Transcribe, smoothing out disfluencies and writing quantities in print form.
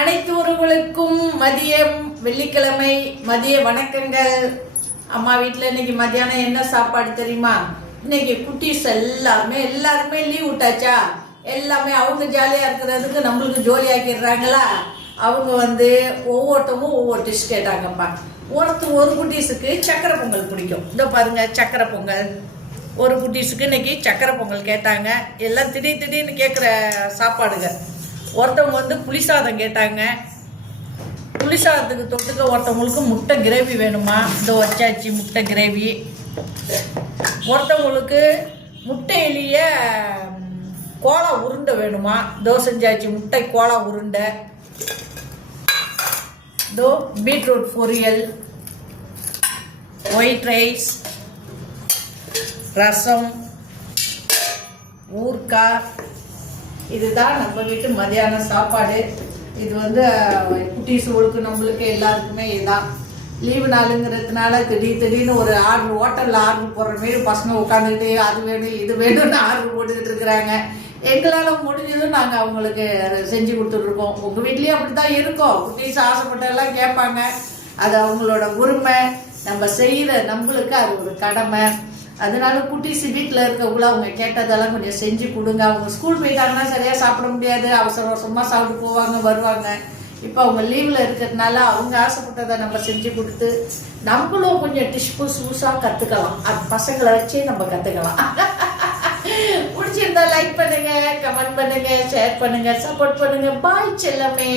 அனைத்து உறவுகளுக்கும் மதியம் வெள்ளிக்கிழமை மதிய வணக்கங்கள். அம்மா வீட்டில் இன்னைக்கு மத்தியானம் என்ன சாப்பாடு தெரியுமா? இன்னைக்கு குட்டீஸ் எல்லாருமே லீவ் விட்டாச்சா, எல்லாமே அவங்க ஜாலியாக இருக்கிறதுக்கு நம்மளுக்கு ஜோலி ஆக்கிடுறாங்களா. அவங்க ஒவ்வொருத்தவங்க ஒவ்வொரு டிஷ் கேட்டாங்கப்பா. ஒரு குட்டீஸுக்கு சக்கரை பொங்கல் பிடிக்கும். இதோ பாருங்க, சக்கரை பொங்கல். ஒரு குட்டீஸுக்கு இன்னைக்கு சக்கரை பொங்கல் கேட்டாங்க. எல்லாம் திடீர்னு கேட்குற சாப்பாடுங்க. ஒருத்தவங்க புளிசாதம் கேட்டாங்க. புளிசாதத்துக்கு தொட்டுக்க ஒருத்தவங்களுக்கு முட்டை கிரேவி வேணுமா, இதோ வச்சாச்சு முட்டை கிரேவி. ஒருத்தவங்களுக்கு முட்டையிலேயே கோலா உருண்டை வேணுமா, இதோ செஞ்சாச்சு முட்டை கோலா உருண்டை. இதோ பீட்ரூட் பொரியல், ஒயிட் ரைஸ், ரசம், ஊறுகாய். இதுதான் நம்ம வீட்டு மதியான சாப்பாடு. இது குட்டீஸுகளுக்கு நம்மளுக்கு எல்லாருக்குமே இதுதான். லீவு நாளுங்கிறதுனால திடீர்னு ஒரு ஹோட்டலில் ஆர்டர் போடுற மாரி பசங்க உட்காந்துக்கிட்டு அது வேணும் இது வேணும்னு ஆர்டர் போட்டுக்கிட்டு இருக்கிறாங்க. எங்களால் முடிஞ்சதும் நாங்கள் அவங்களுக்கு செஞ்சு கொடுத்துட்ருக்கோம். உங்கள் வீட்லேயும் அப்படி தான் இருக்கோம். குட்டீஸ் ஆசைப்பட்டெல்லாம் கேட்பாங்க. அது அவங்களோட உரிமை. நம்ம செய்கிற நம்மளுக்கு அது ஒரு கடமை. அதனால குட்டீஸ் வீட்டில் இருக்கவங்கள அவங்க கேட்டதெல்லாம் கொஞ்சம் செஞ்சு கொடுங்க. அவங்க ஸ்கூல் போயிட்டாங்கன்னா சரியாக சாப்பிட முடியாது, அவசரமாக சாப்பிட்டு போவாங்க வருவாங்க. இப்போ அவங்க லீவில் இருக்கிறதுனால அவங்க ஆசைப்பட்டதை நம்ம செஞ்சு கொடுத்து நம்மளும் கொஞ்சம் டிஷ் புதுசாக கற்றுக்கலாம். அது பசங்களை வச்சே நம்ம கற்றுக்கலாம். பிடிச்சிருந்தா லைக் பண்ணுங்க, கமெண்ட் பண்ணுங்க, ஷேர் பண்ணுங்க, சப்போர்ட் பண்ணுங்க. பாய் செல்லமே.